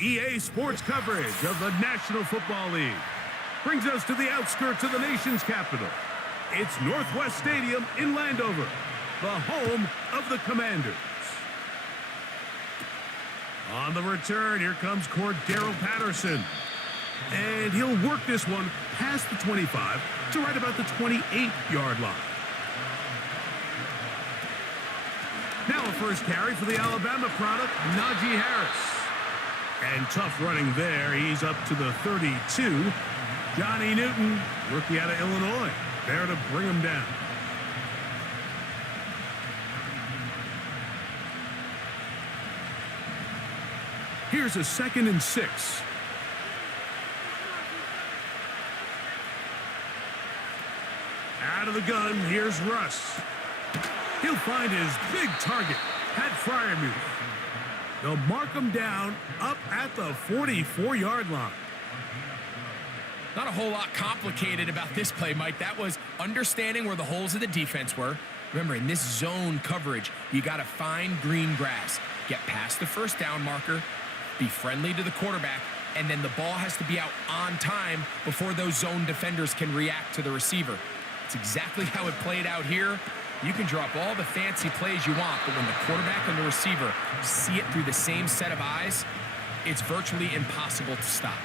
EA Sports coverage of the National Football League brings us to the outskirts of the nation's capital. It's Northwest Stadium in Landover, the home of the Commanders. On the return, here comes Cordero Patterson. And he'll work this one past the 25 to right about the 28-yard line. Now a first carry for the Alabama product, Najee Harris. And tough running there. He's up to the 32. Johnny Newton, rookie out of Illinois, there to bring him down. Here's a 2nd and 6. Out of the gun, here's Russ. He'll find his big target, Pat Freiermuth. They'll mark him down up at the 44-yard line. Not a whole lot complicated about this play, Mike. That was understanding where the holes of the defense were. Remember, in this zone coverage, you got to find green grass, get past the first down marker, be friendly to the quarterback, and then the ball has to be out on time before those zone defenders can react to the receiver. It's exactly how it played out here. You can drop all the fancy plays you want, but when the quarterback and the receiver see it through the same set of eyes, it's virtually impossible to stop.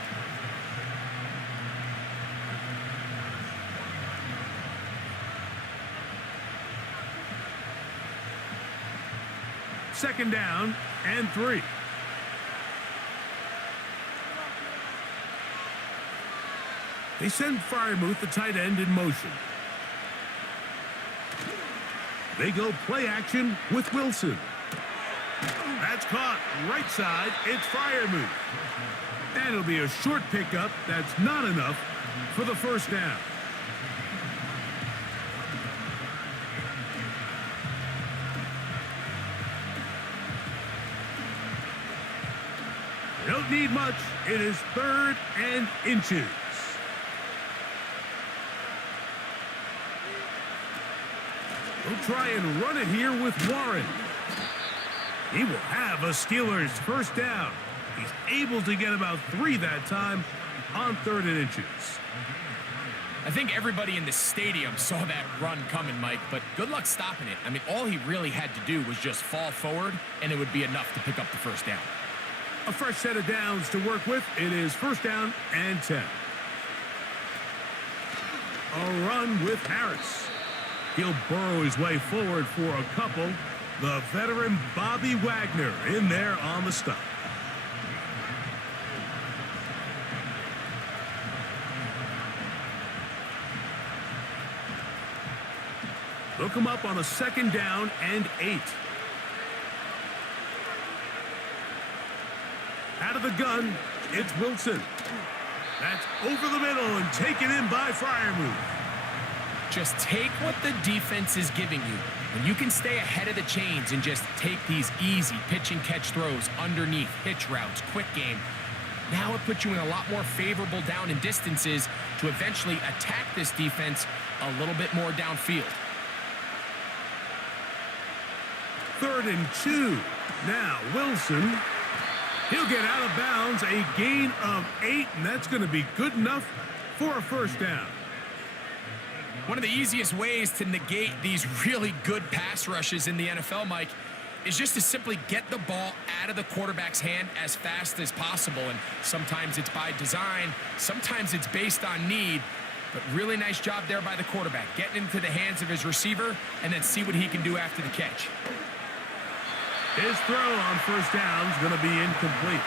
Second down and 3. They send Freiermuth, the tight end, in motion. They go play action with Wilson. That's caught right side. It's Freiermuth. And it'll be a short pickup. That's not enough for the first down. Don't need much. It is 3rd and inches. We'll try and run it here with Warren. He will have a Steelers first down. He's able to get about 3 that time on 3rd and inches. I think everybody in the stadium saw that run coming, Mike, but good luck stopping it. I mean, all he really had to do was just fall forward, and it would be enough to pick up the first down. A fresh set of downs to work with. It is 1st down and 10. A run with Harris. He'll burrow his way forward for a couple. The veteran Bobby Wagner in there on the stop. They'll come up on a 2nd down and 8. Out of the gun, it's Wilson. That's over the middle and taken in by Freiermuth. Just take what the defense is giving you. When you can stay ahead of the chains and just take these easy pitch and catch throws underneath, hitch routes, quick game, now it puts you in a lot more favorable down and distances to eventually attack this defense a little bit more downfield. 3rd and 2. Now Wilson. He'll get out of bounds, a gain of 8, and that's going to be good enough for a first down. One of the easiest ways to negate these really good pass rushes in the NFL, Mike, is just to simply get the ball out of the quarterback's hand as fast as possible. And sometimes it's by design, sometimes it's based on need, but really nice job there by the quarterback, getting into the hands of his receiver and then see what he can do after the catch. His throw on first down is going to be incomplete.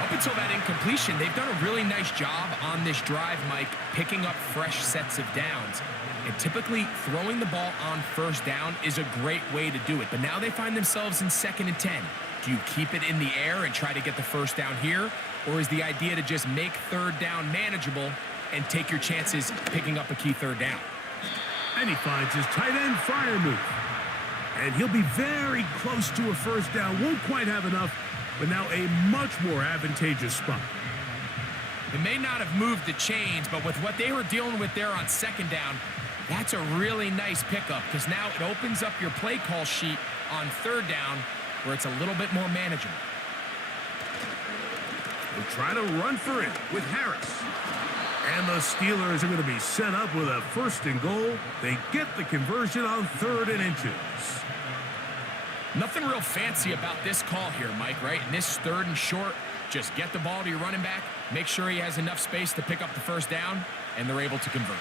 Up until that incompletion, they've done a really nice job on this drive, Mike, picking up fresh sets of downs. And typically, throwing the ball on first down is a great way to do it. But now they find themselves in 2nd and 10. Do you keep it in the air and try to get the first down here? Or is the idea to just make 3rd down manageable and take your chances picking up a key 3rd down? And he finds his tight end, Freiermuth. And he'll be very close to a first down. Won't quite have enough, but now a much more advantageous spot. It may not have moved the chains, but with what they were dealing with there on 2nd down, that's a really nice pickup because now it opens up your play call sheet on 3rd down where it's a little bit more manageable. They try to run for it with Harris. And the Steelers are going to be set up with a 1st and goal. They get the conversion on 3rd and inches. Nothing real fancy about this call here, Mike, right? In this 3rd and short, just get the ball to your running back, make sure he has enough space to pick up the 1st down, and they're able to convert.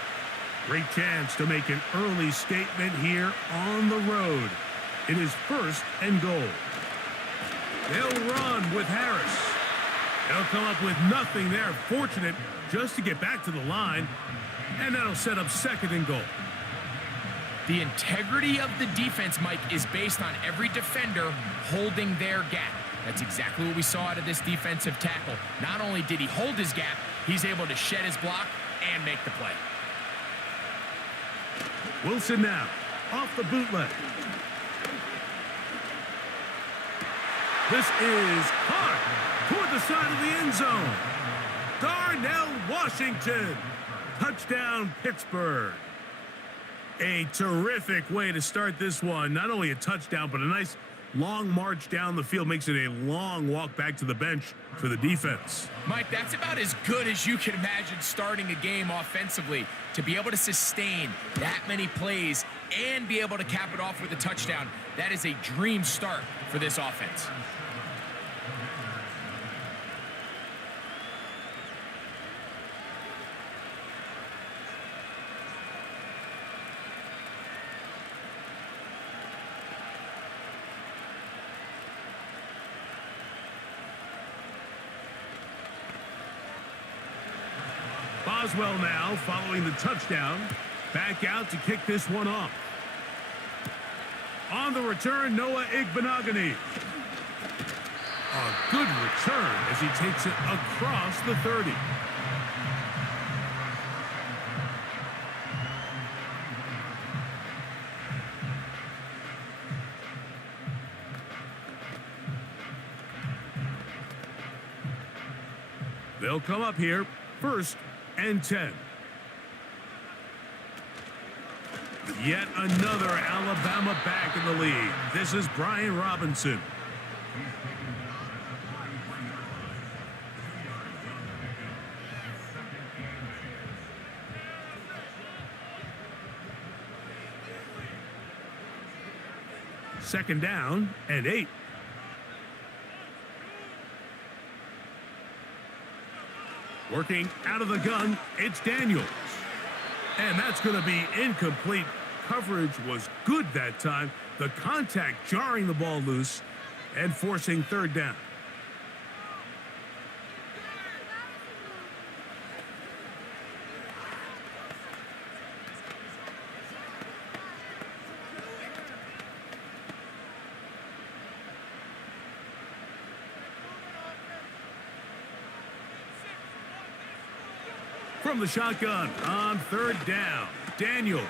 Great chance to make an early statement here on the road. It is 1st and goal. They'll run with Harris. They'll come up with nothing there. Fortunate just to get back to the line, and that'll set up 2nd and goal. The integrity of the defense, Mike, is based on every defender holding their gap. That's exactly what we saw out of this defensive tackle. Not only did he hold his gap, he's able to shed his block and make the play. Wilson now, off the bootleg. This is caught toward the side of the end zone. Darnell Washington. Touchdown, Pittsburgh. A terrific way to start this one. Not only a touchdown, but a nice long march down the field. Makes it a long walk back to the bench for the defense. Mike, that's about as good as you can imagine starting a game offensively. To be able to sustain that many plays and be able to cap it off with a touchdown, that is a dream start for this offense. Boswell now following the touchdown. Back out to kick this one off. On the return, Noah Igbenogany. A good return as he takes it across the 30. They'll come up here, 1st and 10. Yet another Alabama back in the lead. This is Brian Robinson. Second down and 8. Working out of the gun, it's Daniels. And that's going to be incomplete. Coverage was good that time. The contact jarring the ball loose and forcing 3rd down. From the shotgun on 3rd down, Daniels.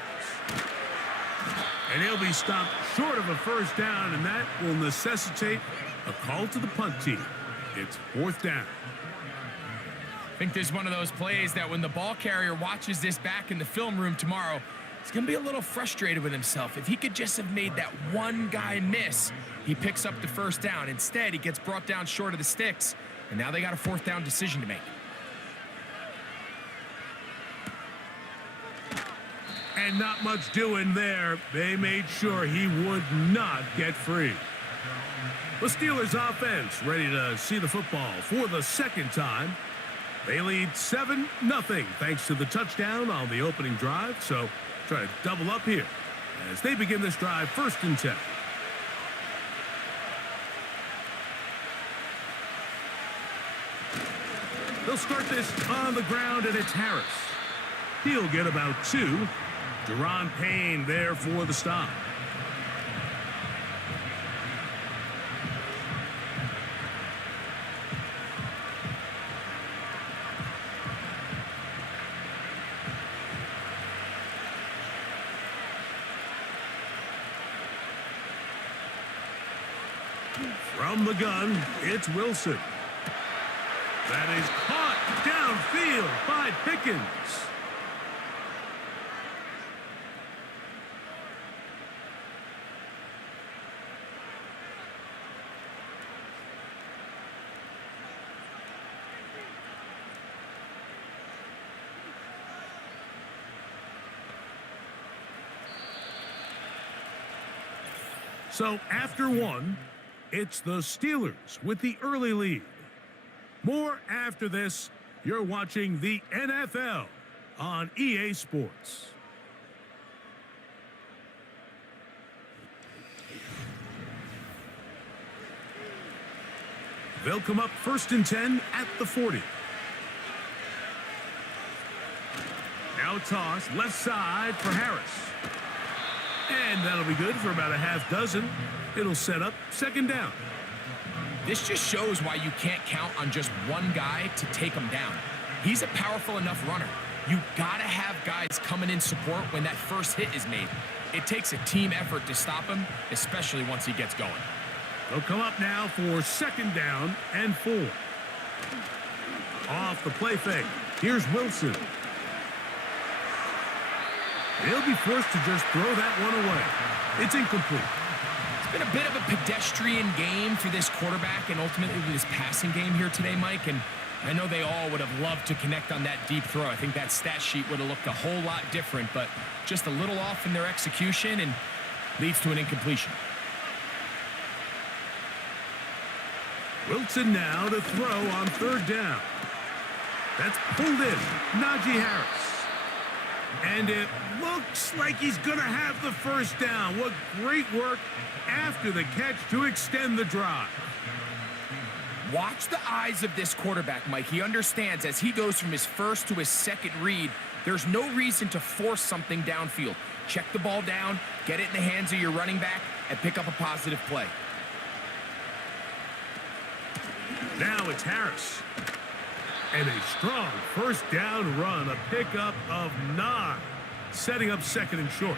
And he'll be stopped short of a 1st down, and that will necessitate a call to the punt team. It's 4th down. I think this is one of those plays that when the ball carrier watches this back in the film room tomorrow, he's going to be a little frustrated with himself. If he could just have made that one guy miss, he picks up the 1st down. Instead, he gets brought down short of the sticks, and now they got a 4th down decision to make. And not much doing there. They made sure he would not get free. The Steelers offense ready to see the football for the 2nd time. They lead 7-0 thanks to the touchdown on the opening drive. So try to double up here as they begin this drive 1st and 10. They'll start this on the ground, and it's Harris. He'll get about 2. Deron Payne there for the stop. From the gun, it's Wilson. That is caught downfield by Pickens. So after one, it's the Steelers with the early lead. More after this. You're watching the NFL on EA Sports. They'll come up 1st and 10 at the 40. Now toss left side for Harris. And that'll be good for about a half dozen. It'll set up 2nd down. This just shows why you can't count on just one guy to take him down. He's a powerful enough runner. You gotta have guys coming in support when that first hit is made. It takes a team effort to stop him, especially once he gets going. They'll come up now for 2nd down and 4. Off the play fake. Here's Wilson. He'll be forced to just throw that one away. It's incomplete. It's been a bit of a pedestrian game for this quarterback and ultimately this passing game here today, Mike. And I know they all would have loved to connect on that deep throw. I think that stat sheet would have looked a whole lot different, but just a little off in their execution and leads to an incompletion. Wilson now to throw on 3rd down. That's pulled in. Najee Harris. And it looks like he's going to have the 1st down. What great work after the catch to extend the drive. Watch the eyes of this quarterback, Mike. He understands as he goes from his first to his 2nd read, there's no reason to force something downfield. Check the ball down, get it in the hands of your running back, and pick up a positive play. Now it's Harris. And a strong 1st down run, a pickup of 9, setting up 2nd and short.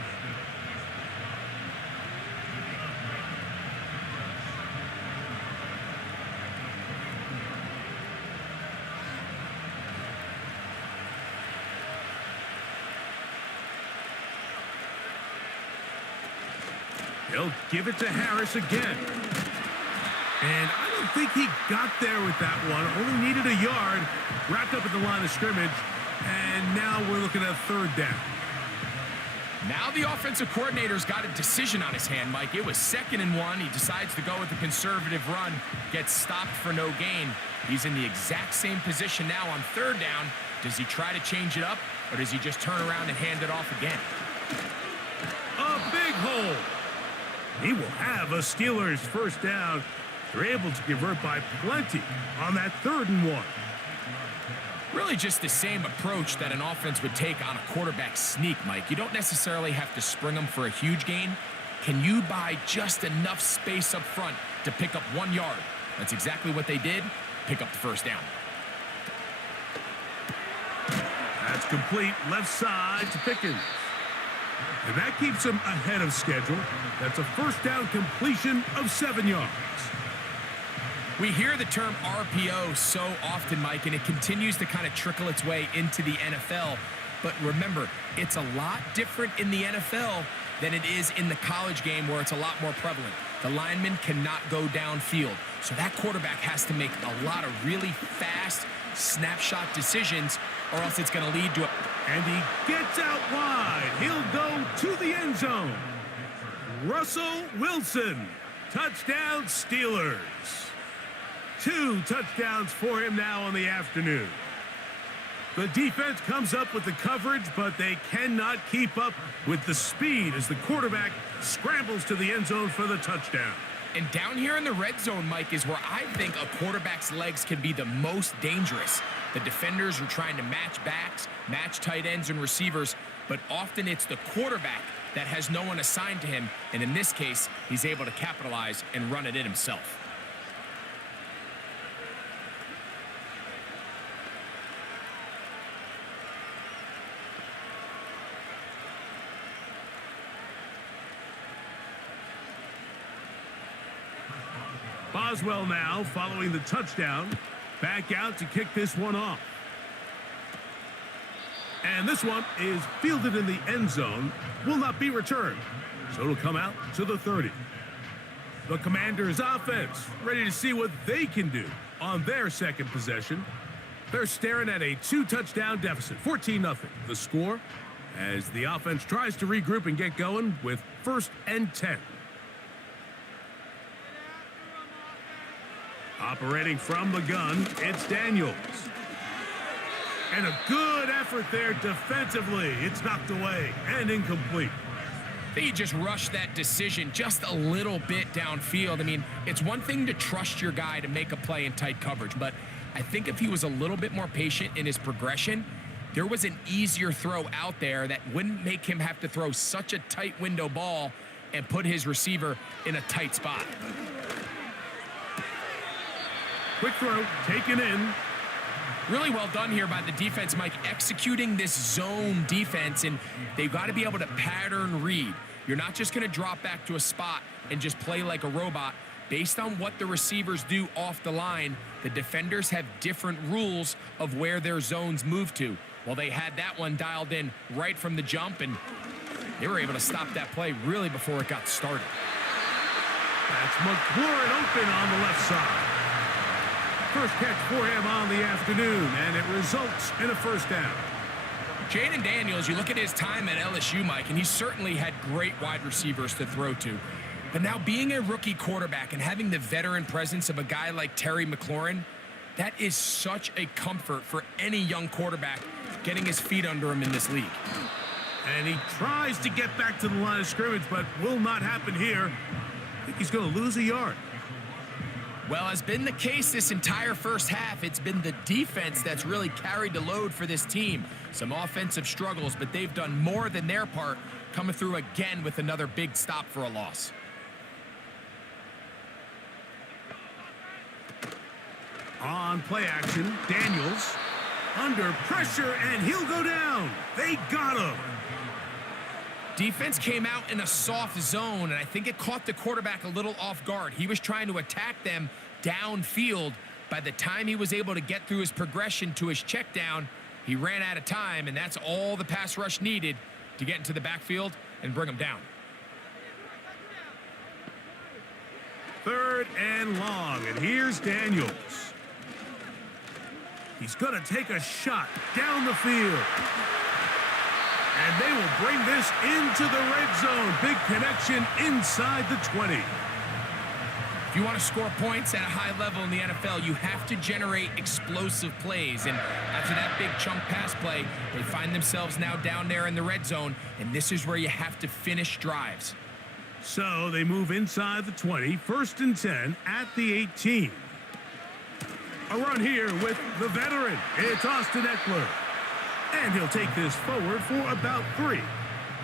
He'll give it to Harris again. And I don't think he got there with that one. Only needed a yard. Wrapped up at the line of scrimmage. And now we're looking at 3rd down. Now the offensive coordinator's got a decision on his hand, Mike. It was 2nd and 1. He decides to go with the conservative run. Gets stopped for no gain. He's in the exact same position now on 3rd down. Does he try to change it up, or does he just turn around and hand it off again? A big hole. He will have a Steelers 1st down. They're able to convert by plenty on that 3rd and 1. Really just the same approach that an offense would take on a quarterback sneak, Mike. You don't necessarily have to spring them for a huge gain. Can you buy just enough space up front to pick up 1 yard? That's exactly what they did. Pick up the 1st down. That's complete left side to Pickens. And that keeps him ahead of schedule. That's a 1st down completion of 7 yards. We hear the term RPO so often, Mike, and it continues to kind of trickle its way into the NFL. But remember, it's a lot different in the NFL than it is in the college game where it's a lot more prevalent. The lineman cannot go downfield. So that quarterback has to make a lot of really fast snapshot decisions or else it's going to lead to a... And he gets out wide. He'll go to the end zone. Russell Wilson. Touchdown Steelers. 2 touchdowns for him now on the afternoon. The defense comes up with the coverage, but they cannot keep up with the speed as the quarterback scrambles to the end zone for the touchdown. And down here in the red zone, Mike, is where I think a quarterback's legs can be the most dangerous. The defenders are trying to match backs, match tight ends and receivers, but often it's the quarterback that has no one assigned to him, and in this case, he's able to capitalize and run it in himself. Boswell now following the touchdown. Back out to kick this one off. And this one is fielded in the end zone. Will not be returned. So it'll come out to the 30. The Commanders' offense ready to see what they can do on their second possession. They're staring at a 2-touchdown deficit, 14-0. The score as the offense tries to regroup and get going with 1st and 10. Operating from the gun, it's Daniels. And a good effort there defensively. It's knocked away and incomplete. I think he just rushed that decision just a little bit downfield. I mean, it's one thing to trust your guy to make a play in tight coverage, but I think if he was a little bit more patient in his progression, there was an easier throw out there that wouldn't make him have to throw such a tight window ball and put his receiver in a tight spot. Quick throw, taken in. Really well done here by the defense, Mike, executing this zone defense, and they've got to be able to pattern read. You're not just going to drop back to a spot and just play like a robot. Based on what the receivers do off the line, the defenders have different rules of where their zones move to. Well, they had that one dialed in right from the jump, and they were able to stop that play really before it got started. That's McLaurin open on the left side. First catch for him on the afternoon, and it results in a first down. Jayden Daniels, you look at his time at LSU, Mike, and he certainly had great wide receivers to throw to. But now being a rookie quarterback and having the veteran presence of a guy like Terry McLaurin, that is such a comfort for any young quarterback getting his feet under him in this league. And he tries to get back to the line of scrimmage, but will not happen here. I think he's going to lose a yard. Well, has been the case this entire first half. It's been the defense that's really carried the load for this team. Some offensive struggles, but they've done more than their part, coming through again with another big stop for a loss. On play action, Daniels under pressure, and he'll go down. They got him. Defense came out in a soft zone, and I think it caught the quarterback a little off guard. He was trying to attack them downfield. By the time he was able to get through his progression to his check down, he ran out of time, and that's all the pass rush needed to get into the backfield and bring him down. Third and long, and here's Daniels. He's going to take a shot down the field. And they will bring this into the red zone. Big connection inside the 20. If you want to score points at a high level in the NFL, you have to generate explosive plays. And after that big chunk pass play, they find themselves now down there in the red zone. And this is where you have to finish drives. So they move inside the 20. First and 10 at the 18. A run here with the veteran. It's Austin Eckler. And he'll take this forward for about 3.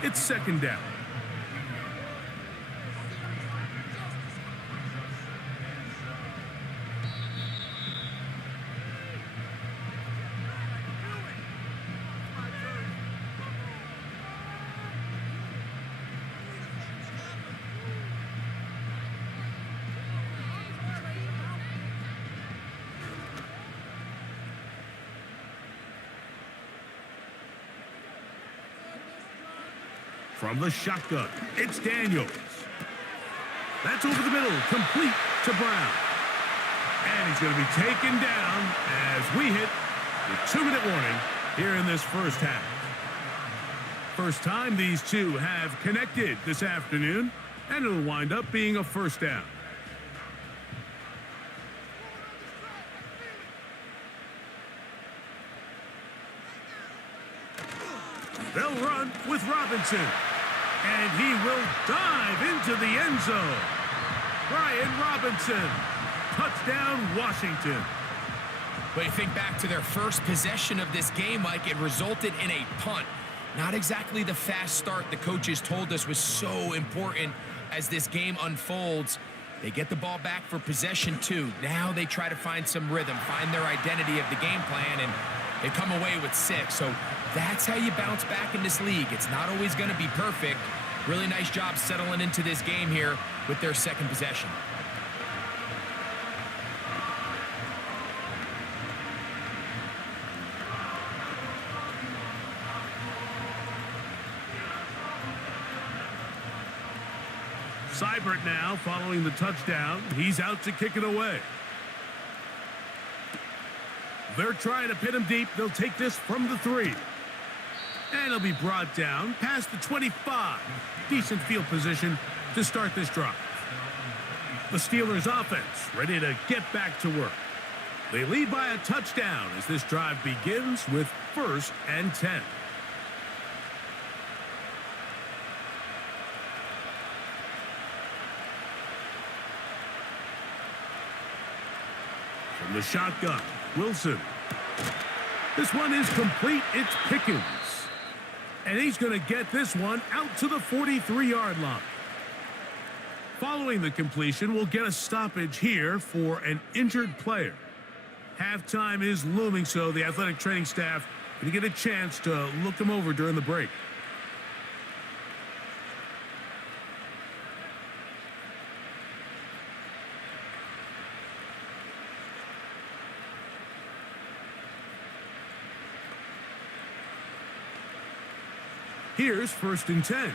It's second down. From the shotgun, it's Daniels. That's over the middle, complete to Brown. And he's going to be taken down as we hit the 2-minute warning here in this first half. First time these two have connected this afternoon, and it'll wind up being a first down. They'll run with Robinson. And he will dive into the end zone. Brian Robinson. Touchdown, Washington. But you think back to their first possession of this game, Mike, it resulted in a punt. Not exactly the fast start the coaches told us was so important as this game unfolds. They get the ball back for possession 2. Now they try to find some rhythm, find their identity of the game plan, and they come away with 6. So that's how you bounce back in this league. It's not always going to be perfect. Really nice job settling into this game here with their second possession. Seibert now following the touchdown. He's out to kick it away. They're trying to pin him deep. They'll take this from the 3. And he'll be brought down past the 25. Decent field position to start this drive. The Steelers offense ready to get back to work. They lead by a touchdown as this drive begins with 1st and 10. From the shotgun, Wilson. This one is complete. It's Pickens. And he's going to get this one out to the 43-yard line. Following the completion, we'll get a stoppage here for an injured player. Halftime is looming, so the athletic training staff going to get a chance to look him over during the break. Here's 1st and 10.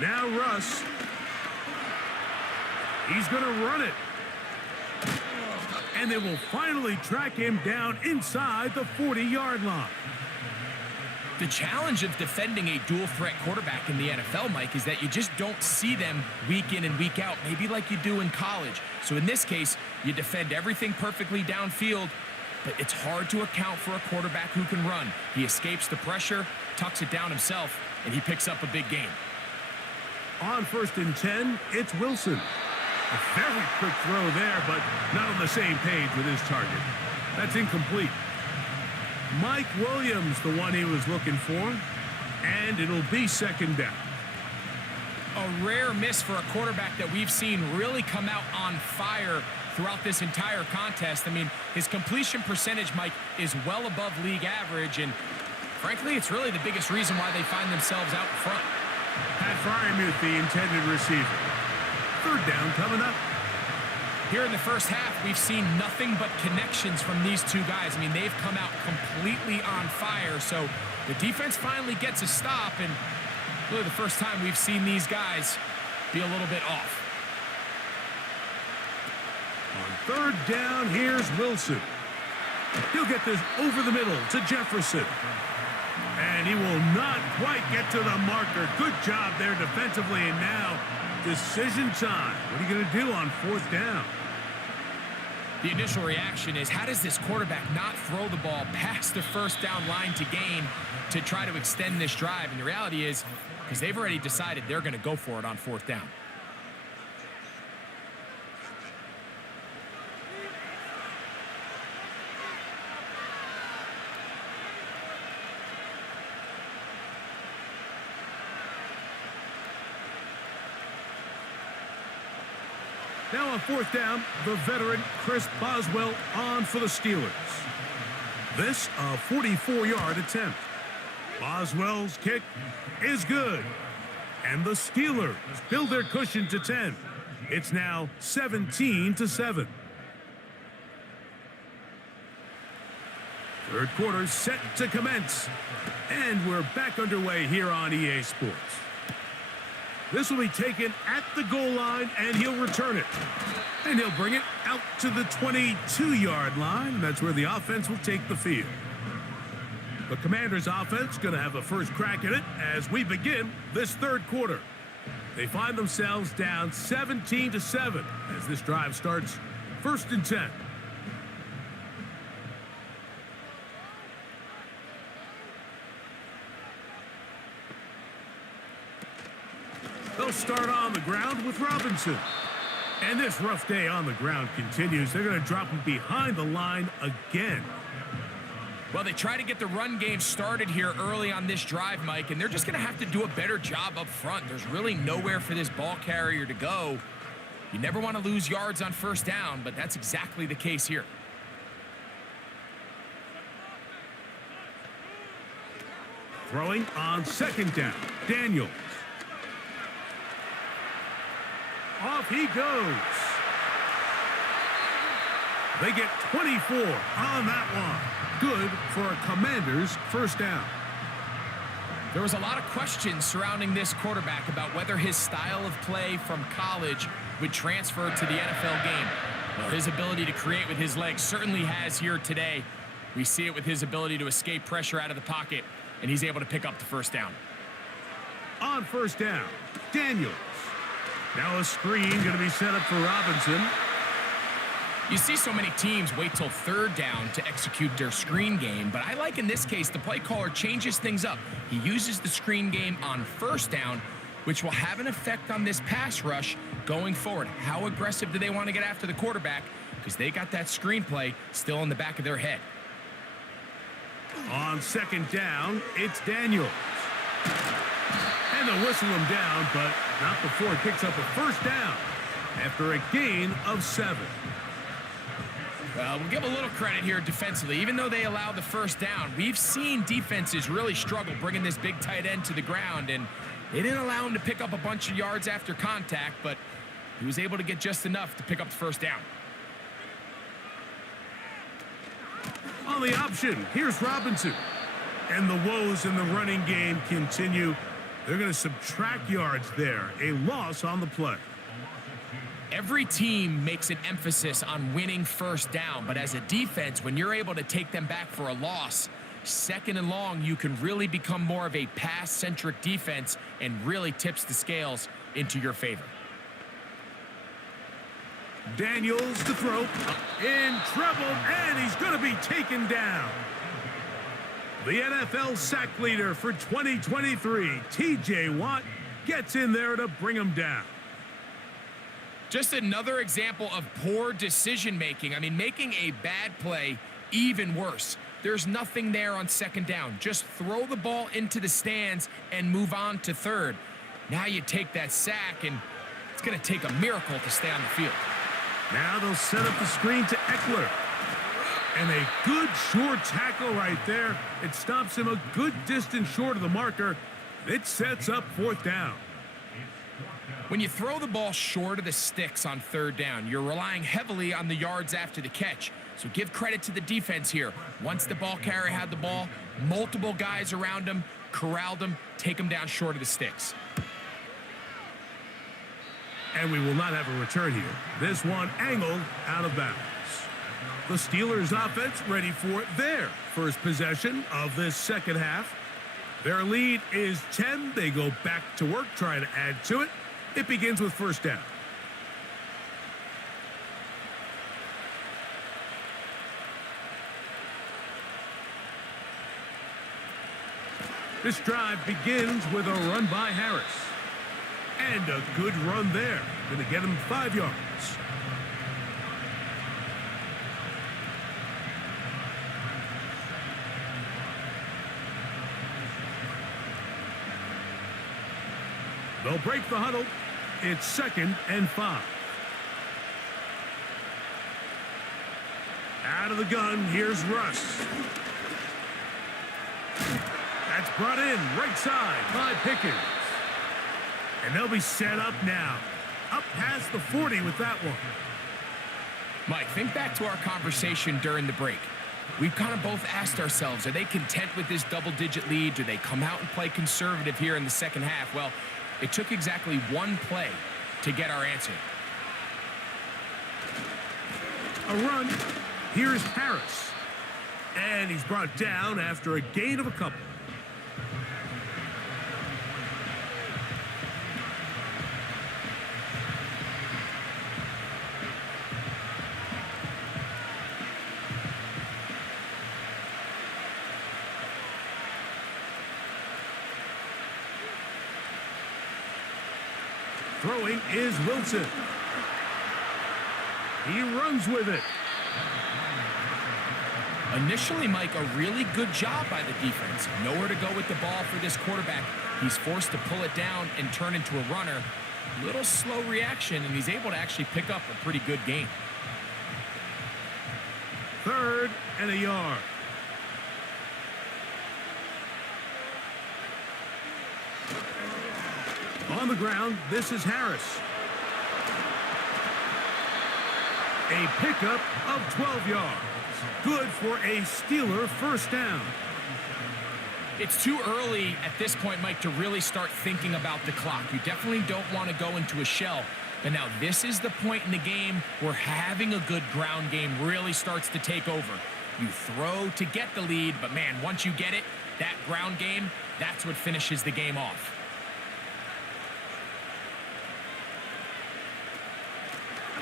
Now Russ. He's going to run it. And they will finally track him down inside the 40-yard line. The challenge of defending a dual-threat quarterback in the NFL, Mike, is that you just don't see them week in and week out, maybe like you do in college. So in this case, you defend everything perfectly downfield, but it's hard to account for a quarterback who can run. He escapes the pressure, tucks it down himself, and he picks up a big gain. On 1st and 10, it's Wilson. A very quick throw there, but not on the same page with his target. That's incomplete. Mike Williams, the one he was looking for, and it'll be 2nd down. A rare miss for a quarterback that we've seen really come out on fire throughout this entire contest. I mean, his completion percentage, Mike, is well above league average, and frankly, it's really the biggest reason why they find themselves out front. Pat Fryermuth, the intended receiver. 3rd down coming up. Here in the first half, we've seen nothing but connections from these two guys. I mean, they've come out completely on fire, so the defense finally gets a stop, and really the first time we've seen these guys be a little bit off. On 3rd down, here's Wilson. He'll get this over the middle to Jefferson. And he will not quite get to the marker. Good job there defensively, and now decision time. What are you going to do on 4th down? The initial reaction is, how does this quarterback not throw the ball past the 1st down line to gain to try to extend this drive? And the reality is, because they've already decided they're going to go for it on 4th down. Now on 4th down, the veteran Chris Boswell on for the Steelers. This a 44-yard attempt. Boswell's kick is good. And the Steelers build their cushion to 10. It's now 17-7. 3rd quarter set to commence. And we're back underway here on EA Sports. This will be taken at the goal line, and he'll return it. And he'll bring it out to the 22-yard line. That's where the offense will take the field. The Commanders' offense going to have a first crack at it as we begin this 3rd quarter. They find themselves down 17-7 as this drive starts 1st and 10. They'll start on the ground with Robinson. And this rough day on the ground continues. They're going to drop him behind the line again. Well, they try to get the run game started here early on this drive, Mike, and they're just going to have to do a better job up front. There's really nowhere for this ball carrier to go. You never want to lose yards on 1st down, but that's exactly the case here. Throwing on 2nd down, Daniels. Off he goes. They get 24 on that one. Good for a Commanders 1st down. There was a lot of questions surrounding this quarterback about whether his style of play from college would transfer to the NFL game. Well, his ability to create with his legs certainly has here today. We see it with his ability to escape pressure out of the pocket and he's able to pick up the first down. On first down, Daniels. Now a screen going to be set up for Robinson. You see so many teams wait till third down to execute their screen game, but I like in this case the play caller changes things up. He uses the screen game on first down, which will have an effect on this pass rush going forward. How aggressive do they want to get after the quarterback? Because they got that screenplay still in the back of their head. On second down, it's Daniels. And they'll whistle him down, but not before he picks up a first down after a gain of 7. Well, we'll give a little credit here defensively. Even though they allowed the first down, we've seen defenses really struggle bringing this big tight end to the ground, and they didn't allow him to pick up a bunch of yards after contact, but he was able to get just enough to pick up the first down. On the option, here's Robinson. And the woes in the running game continue. They're going to subtract yards there. A loss on the play. Every team makes an emphasis on winning first down, but as a defense, when you're able to take them back for a loss, second and long, you can really become more of a pass-centric defense and really tips the scales into your favor. Daniels to throw, in trouble, and he's going to be taken down. The NFL sack leader for 2023, T.J. Watt, gets in there to bring him down. Just another example of poor decision-making. I mean, making a bad play even worse. There's nothing there on second down. Just throw the ball into the stands and move on to third. Now you take that sack, and it's going to take a miracle to stay on the field. Now they'll set up the screen to Eckler. And a good short tackle right there. It stops him a good distance short of the marker. It sets up fourth down. When you throw the ball short of the sticks on third down, you're relying heavily on the yards after the catch. So give credit to the defense here. Once the ball carrier had the ball, multiple guys around him, corralled him, take him down short of the sticks. And we will not have a return here. This one angled out of bounds. The Steelers offense ready for their first possession of this second half. Their lead is 10. They go back to work, trying to add to it. It begins with first down. This drive begins with a run by Harris. And a good run there. Going to get him 5 yards. They'll break the huddle. It's 2nd and 5. Out of the gun, here's Russ. That's brought in right side by Pickens. And they'll be set up now. Up past the 40 with that one. Mike, think back to our conversation during the break. We've kind of both asked ourselves, are they content with this double-digit lead? Do they come out and play conservative here in the second half? Well, it took exactly one play to get our answer. A run. Here's Harris. And he's brought down after a gain of a couple. Throwing is Wilson. He runs with it. Initially, Mike, a really good job by the defense. Nowhere to go with the ball for this quarterback. He's forced to pull it down and turn into a runner. Little slow reaction, and he's able to actually pick up a pretty good gain. 3rd and a yard. On the ground, this is Harris. A pickup of 12 yards. Good for a Steeler first down. It's too early at this point, Mike, to really start thinking about the clock. You definitely don't want to go into a shell. But now this is the point in the game where having a good ground game really starts to take over. You throw to get the lead, but man, once you get it, That ground game, that's what finishes the game off.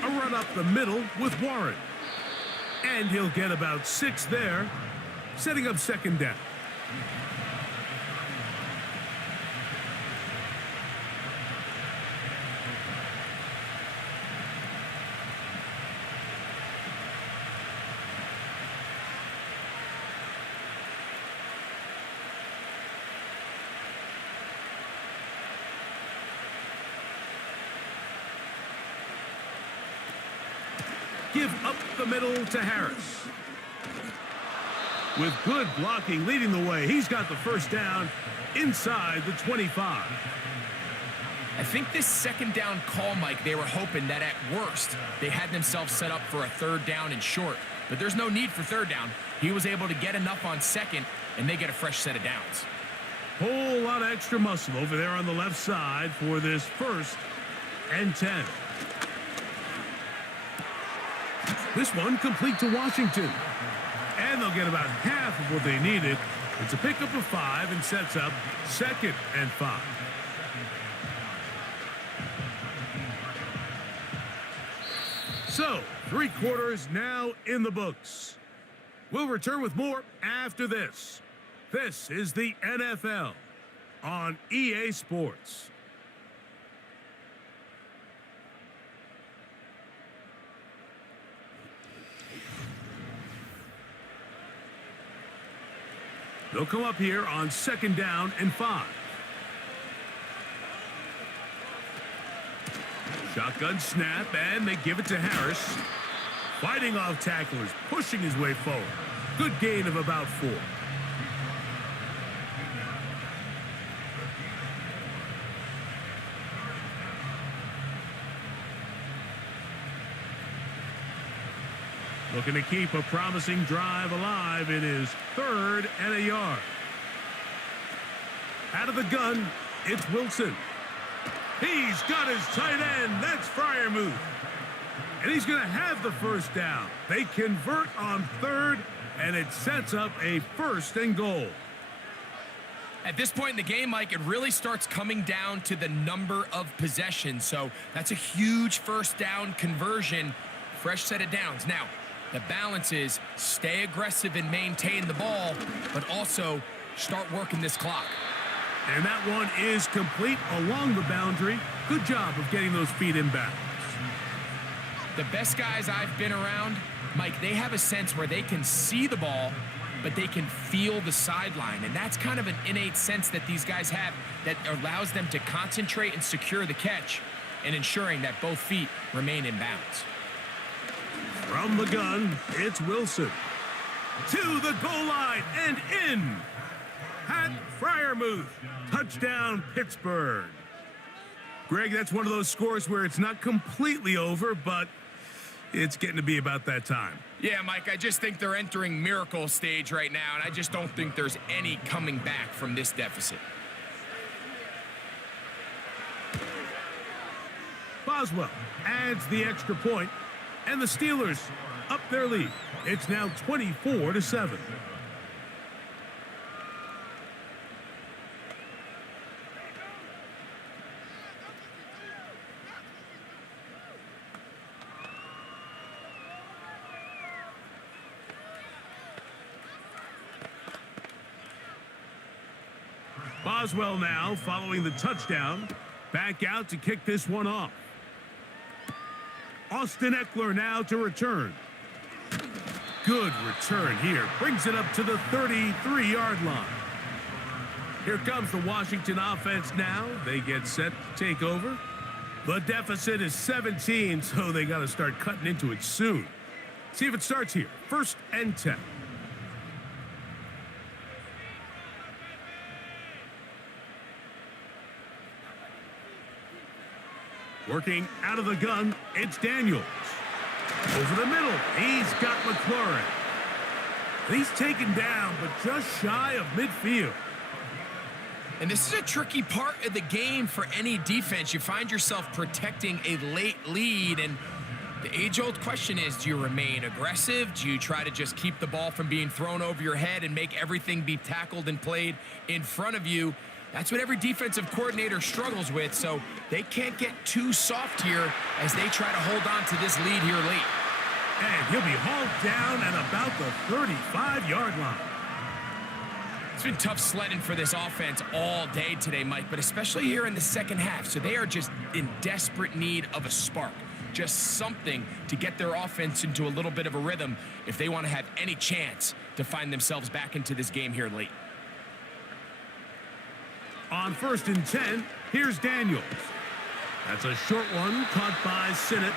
A run up the middle with Warren. And he'll get about 6 there, setting up second down. Give up the middle to Harris. With good blocking leading the way, he's got the first down inside the 25. I think this second down call, Mike, they were hoping that at worst they had themselves set up for a third down and short. But there's no need for third down. He was able to get enough on second, and they get a fresh set of downs. Whole lot of extra muscle over there on the left side for this 1st and 10. This one complete to Washington. And they'll get about half of what they needed. It's a pickup of 5 and sets up 2nd and 5. So, 3 quarters now in the books. We'll return with more after this. This is the NFL on EA Sports. They'll come up here on 2nd down and 5. Shotgun snap, and they give it to Harris. Fighting off tacklers, pushing his way forward. Good gain of about 4. Looking to keep a promising drive alive. It is 3rd and a yard. Out of the gun, it's Wilson. He's got his tight end. That's Freiermuth. And he's going to have the first down. They convert on 3rd, and it sets up a 1st and goal. At this point in the game, Mike, it really starts coming down to the number of possessions. So that's a huge first down conversion. Fresh set of downs. Now, the balance is stay aggressive and maintain the ball, but also start working this clock. And that one is complete along the boundary. Good job of getting those feet in bounds. The best guys I've been around, Mike, they have a sense where they can see the ball, but they can feel the sideline. And that's kind of an innate sense that these guys have that allows them to concentrate and secure the catch and ensuring that both feet remain in bounds. From the gun, it's Wilson. To the goal line and in. Pat Freiermuth. Touchdown, Pittsburgh. Greg, that's one of those scores where it's not completely over, but it's getting to be about that time. Yeah, Mike, I just think they're entering miracle stage right now, and I just don't think there's any coming back from this deficit. Boswell adds the extra point, and the Steelers up their lead. It's now 24-7. Boswell now following the touchdown. Back out to kick this one off. Austin Eckler now to return. Good return here. Brings it up to the 33-yard line. Here comes the Washington offense now. They get set to take over. The deficit is 17, so they got to start cutting into it soon. See if it starts here. 1st and 10. Working out of the gun, it's Daniels. Over the middle, he's got McLaurin. He's taken down, but just shy of midfield. And this is a tricky part of the game for any defense. You find yourself protecting a late lead, and The age-old question is, do you remain aggressive? Do you try to just keep the ball from being thrown over your head and make everything be tackled and played in front of you? That's what every defensive coordinator struggles with, so they can't get too soft here as they try to hold on to this lead here late. And he'll be hauled down at about the 35-yard line. It's been tough sledding for this offense all day today, Mike, but especially here in the second half. So they are just in desperate need of a spark, just something to get their offense into a little bit of a rhythm if they want to have any chance to find themselves back into this game here late. On 1st and 10, here's Daniels. That's a short one caught by Sinnott.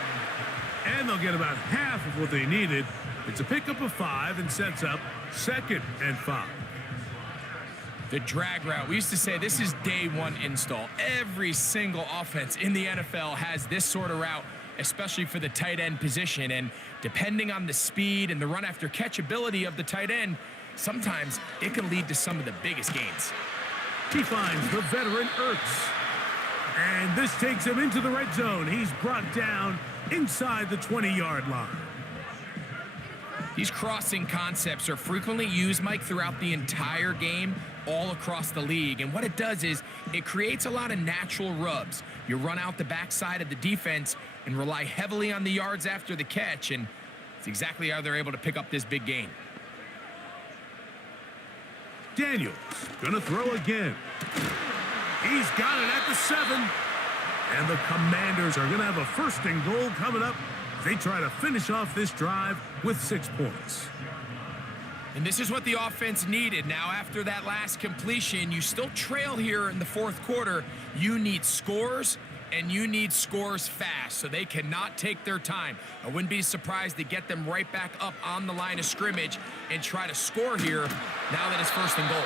And they'll get about half of what they needed. It's a pickup of 5 and sets up 2nd and 5. The drag route. We used to say this is day one install. Every single offense in the NFL has this sort of route, especially for the tight end position. And depending on the speed and the run after catch ability of the tight end, sometimes it can lead to some of the biggest gains. He finds the veteran Ertz. And this takes him into the red zone. He's brought down inside the 20-yard line. These crossing concepts are frequently used, Mike, throughout the entire game, all across the league. And what it does is it creates a lot of natural rubs. You run out the backside of the defense and rely heavily on the yards after the catch, and it's exactly how they're able to pick up this big gain. Daniels gonna throw again. He's got it at the 7. And the Commanders are gonna have a 1st and goal coming up. They try to finish off this drive with 6 points. And this is what the offense needed. Now, after that last completion, you still trail here in the 4th quarter. You need scores, and you need scores fast, so they cannot take their time. I wouldn't be surprised to get them right back up on the line of scrimmage and try to score here now that it's 1st and goal.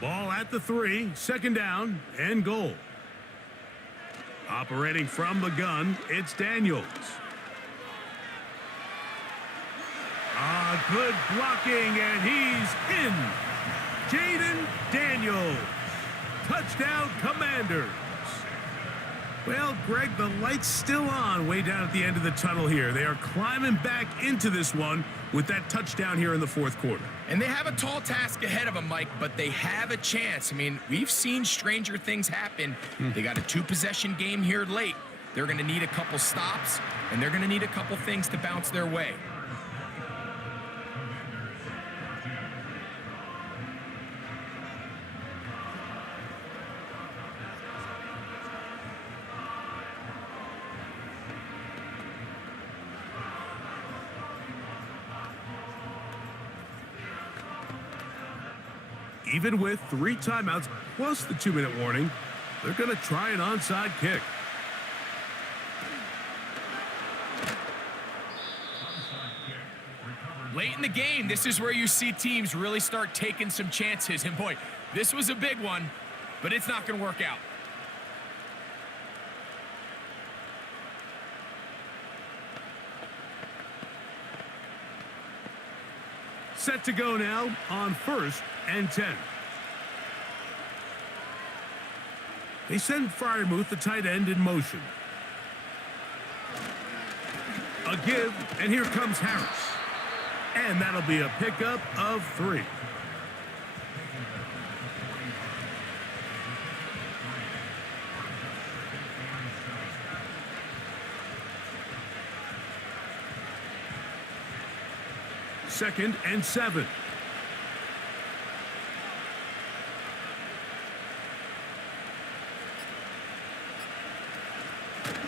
Ball at the 3, 2nd down and goal. Operating from the gun, it's Daniels. Good blocking, and he's in. Jayden Daniels. Touchdown, Commanders. Well, Greg, the light's still on way down at the end of the tunnel here. They are climbing back into this one with that touchdown here in the 4th quarter. And they have a tall task ahead of them, Mike, but they have a chance. I mean, we've seen stranger things happen. They got a 2-possession game here late. They're going to need a couple stops, and they're going to need a couple things to bounce their way. Even with 3 timeouts plus the 2-minute warning, they're going to try an onside kick. Late in the game, this is where you see teams really start taking some chances. And boy, this was a big one, but it's not going to work out. Set to go now on 1st and 10. They send Freiermuth, the tight end, in motion. A give, and here comes Harris. And that'll be a pickup of 3. Second and 7.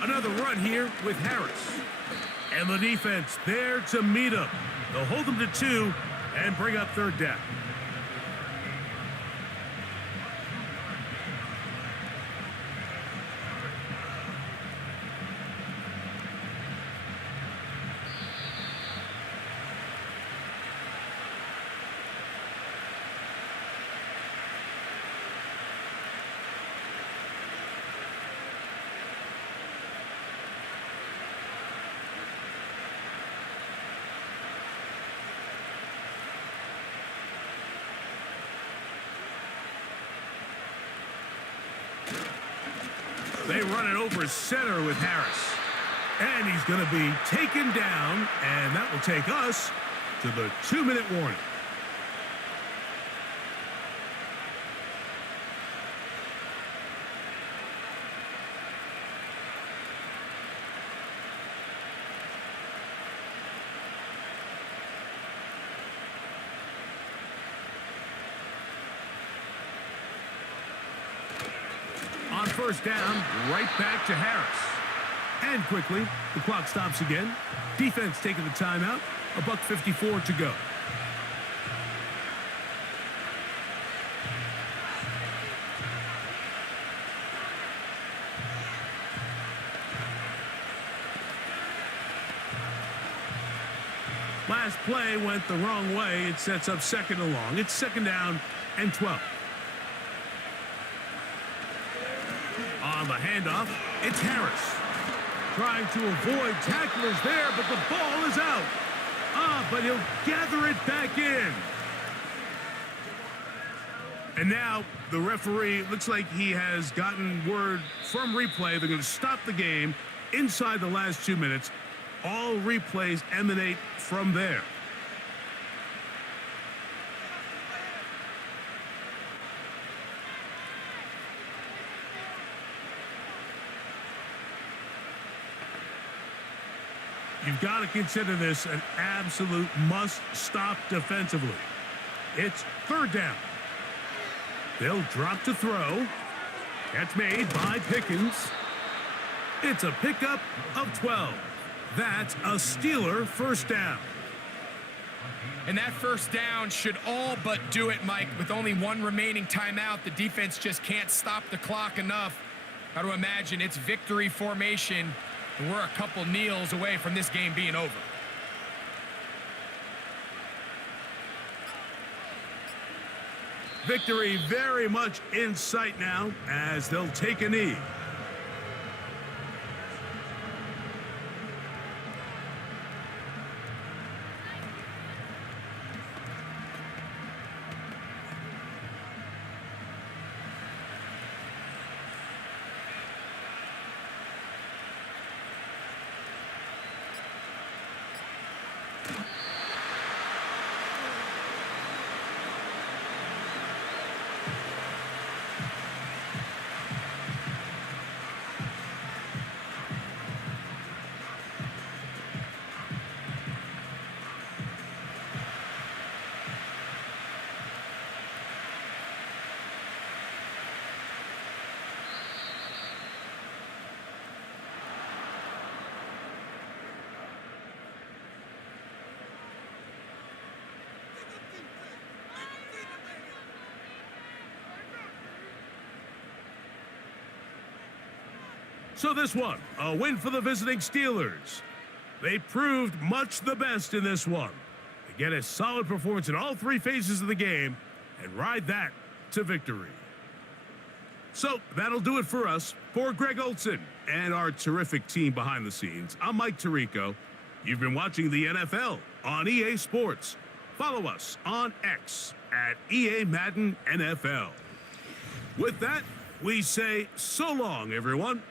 Another run here with Harris. And the defense there to meet him. They'll hold them to 2 and bring up 3rd down. play running over center with Harris. And he's going to be taken down, and that will take us to the 2-minute warning. On first down, right back to Harris. And quickly, the clock stops again. Defense taking the timeout. $1:54 to go. Last play went the wrong way. It sets up second and long. It's second down and 12. On the handoff, it's Harris. Trying to avoid tacklers there, but the ball is out. But he'll gather it back in. And now the referee looks like he has gotten word from replay. They're going to stop the game inside the last 2 minutes. All replays emanate from there. You've got to consider this an absolute must-stop defensively. It's third down. They'll drop to throw. Catch made by Pickens. It's a pickup of 12. That's a Steeler first down. And that first down should all but do it, Mike. With only one remaining timeout, the defense just can't stop the clock enough. Got to imagine it's victory formation. And we're a couple kneels away from this game being over. Victory very much in sight now as they'll take a knee. So this one, a win for the visiting Steelers. They proved much the best in this one. They get a solid performance in all three phases of the game and ride that to victory. So that'll do it for us. For Greg Olson and our terrific team behind the scenes, I'm Mike Tirico. You've been watching the NFL on EA Sports. Follow us on X at EA Madden NFL. With that, we say so long, everyone.